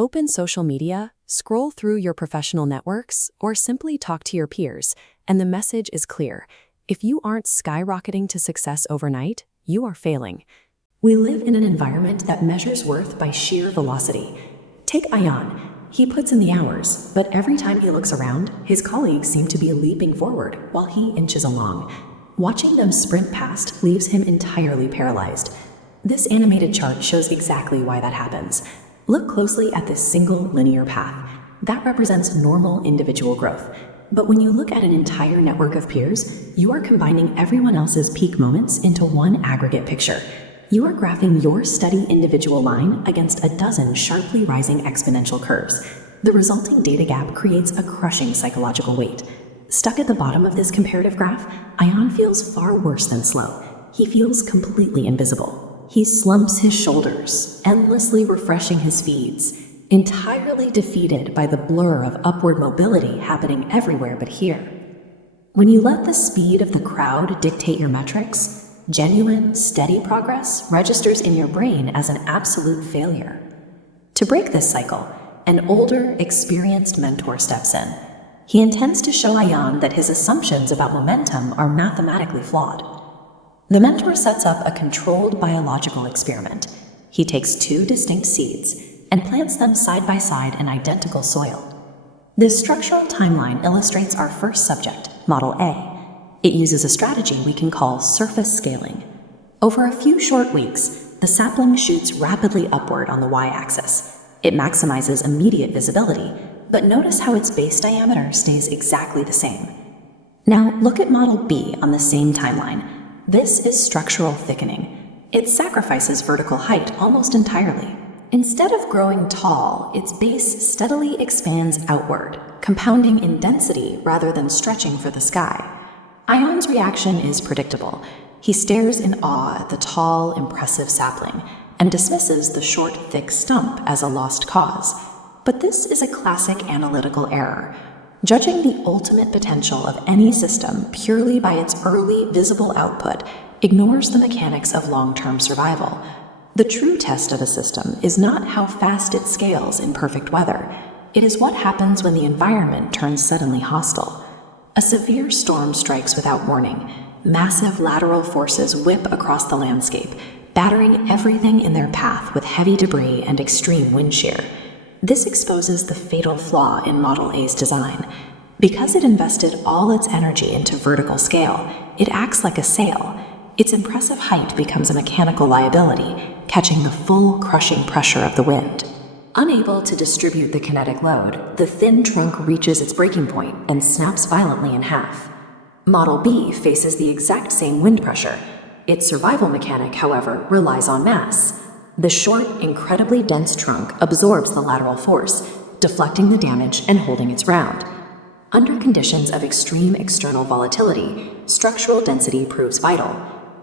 Open social media, scroll through your professional networks, or simply talk to your peers, and the message is clear. If you aren't skyrocketing to success overnight, you are failing. We live in an environment that measures worth by sheer velocity. Take Ayan. He puts in the hours, but every time he looks around, his colleagues seem to be leaping forward while he inches along. Watching them sprint past leaves him entirely paralyzed. This animated chart shows exactly why that happens. Look closely at this single linear path. That represents normal individual growth. But when you look at an entire network of peers, you are combining everyone else's peak moments into one aggregate picture. You are graphing your steady individual line against a dozen sharply rising exponential curves. The resulting data gap creates a crushing psychological weight. Stuck at the bottom of this comparative graph, Ayan feels far worse than slow. He feels completely invisible. He slumps his shoulders, endlessly refreshing his feeds, entirely defeated by the blur of upward mobility happening everywhere but here. When you let the speed of the crowd dictate your metrics, genuine, steady progress registers in your brain as an absolute failure. To break this cycle, an older, experienced mentor steps in. He intends to show Ayan that his assumptions about momentum are mathematically flawed. The mentor sets up a controlled biological experiment. He takes two distinct seeds and plants them side by side in identical soil. This structural timeline illustrates our first subject, Model A. It uses a strategy we can call surface scaling. Over a few short weeks, the sapling shoots rapidly upward on the y-axis. It maximizes immediate visibility, but notice how its base diameter stays exactly the same. Now look at Model B on the same timeline. This is structural thickening. It sacrifices vertical height almost entirely. Instead of growing tall, its base steadily expands outward, compounding in density rather than stretching for the sky. Ayan's reaction is predictable. He stares in awe at the tall, impressive sapling and dismisses the short, thick stump as a lost cause. But this is a classic analytical error. Judging the ultimate potential of any system purely by its early, visible output ignores the mechanics of long-term survival. The true test of a system is not how fast it scales in perfect weather. It is what happens when the environment turns suddenly hostile. A severe storm strikes without warning. Massive lateral forces whip across the landscape, battering everything in their path with heavy debris and extreme wind shear. This exposes the fatal flaw in Model A's design. Because it invested all its energy into vertical scale, it acts like a sail. Its impressive height becomes a mechanical liability, catching the full crushing pressure of the wind. Unable to distribute the kinetic load, the thin trunk reaches its breaking point and snaps violently in half. Model B faces the exact same wind pressure. Its survival mechanic, however, relies on mass. The short, incredibly dense trunk absorbs the lateral force, deflecting the damage and holding its ground. Under conditions of extreme external volatility, structural density proves vital.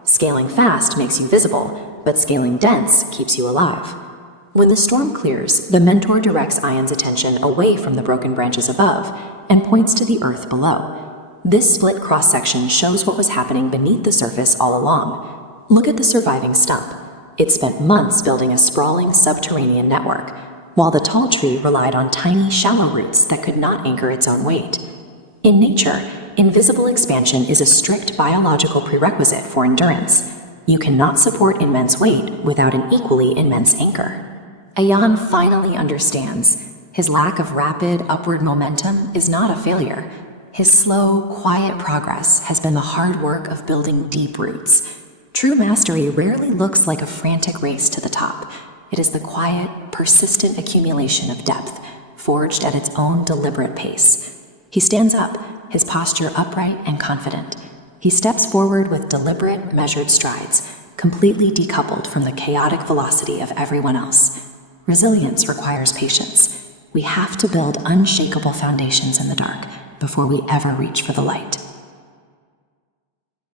Scaling fast makes you visible, but scaling dense keeps you alive. When the storm clears, the mentor directs Ayan's attention away from the broken branches above and points to the earth below. This split cross-section shows what was happening beneath the surface all along. Look at the surviving stump. It spent months building a sprawling subterranean network, while the tall tree relied on tiny, shallow roots that could not anchor its own weight. In nature, invisible expansion is a strict biological prerequisite for endurance. You cannot support immense weight without an equally immense anchor. Ayan finally understands. His lack of rapid, upward momentum is not a failure. His slow, quiet progress has been the hard work of building deep roots. True mastery rarely looks like a frantic race to the top. It is the quiet, persistent accumulation of depth, forged at its own deliberate pace. He stands up, his posture upright and confident. He steps forward with deliberate, measured strides, completely decoupled from the chaotic velocity of everyone else. Resilience requires patience. We have to build unshakable foundations in the dark before we ever reach for the light.